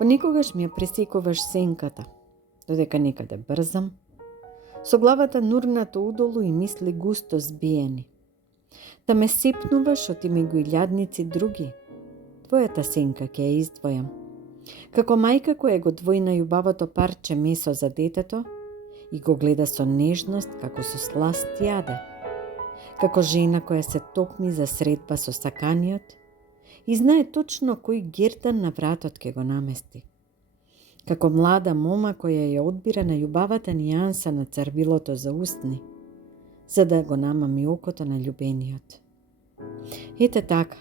Понекогаш ми ја пресекуваш сенката, додека некаде брзам, со главата нурната удолу и мисли густо збиени. Да ме сепнуваш оти меѓу илјадници други, твојата сенка ќе ја издвојам. Како мајка која го двои на љубавото парче месо за детето и го гледа со нежност како со сласт јаде. Како жена која се токми за средба со саканиот и знае точно кој гердан на вратот ќе го намести. Како млада мома која ја одбира на љубавата нијанса на црвилото за устни, за да го намами окото на љубениот. Ете така,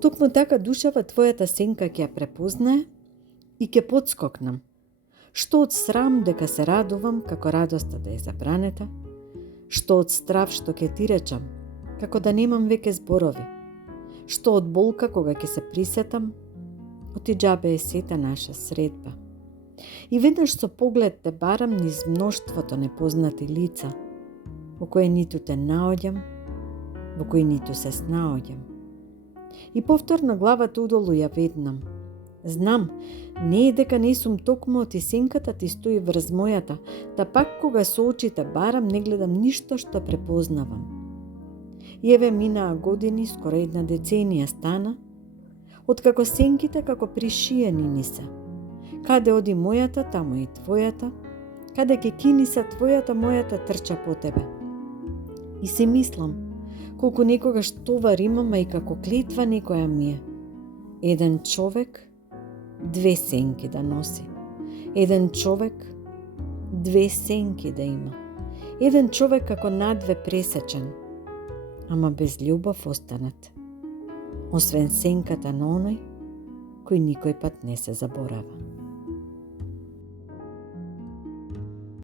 токму така душава твојата сенка ќе ја препознае и ќе подскокнам, што од срам дека се радувам како радоста да е забранета, што од страв што ќе ти речам, како да немам веќе зборови, што од болка кога ќе се присетам, оти џабе е сета наша средба. И веднаш со поглед те барам низ мноштвото непознати лица, во кои ниту те наоѓам, во кои ниту се снаоѓам. И повторно главата удолу ја веднам. Знам, не е дека не сум токму оти сенката ти стои врз мојата, та пак кога со очите барам не гледам ништо што препознавам. И еве минаа години, скоро една деценија стана, откако сенките како пришиени ни се. Каде оди мојата, таму и твојата, каде ќе кини се твојата, мојата трча по тебе. И си мислам, колку некогаш товар имам, а и како клетва некоја ми е. Еден човек, две сенки да носи. Еден човек, две сенки да има. Еден човек како надве пресечен, ама без љубов останат. Освен сенката на оној, кој никој пат не се заборава.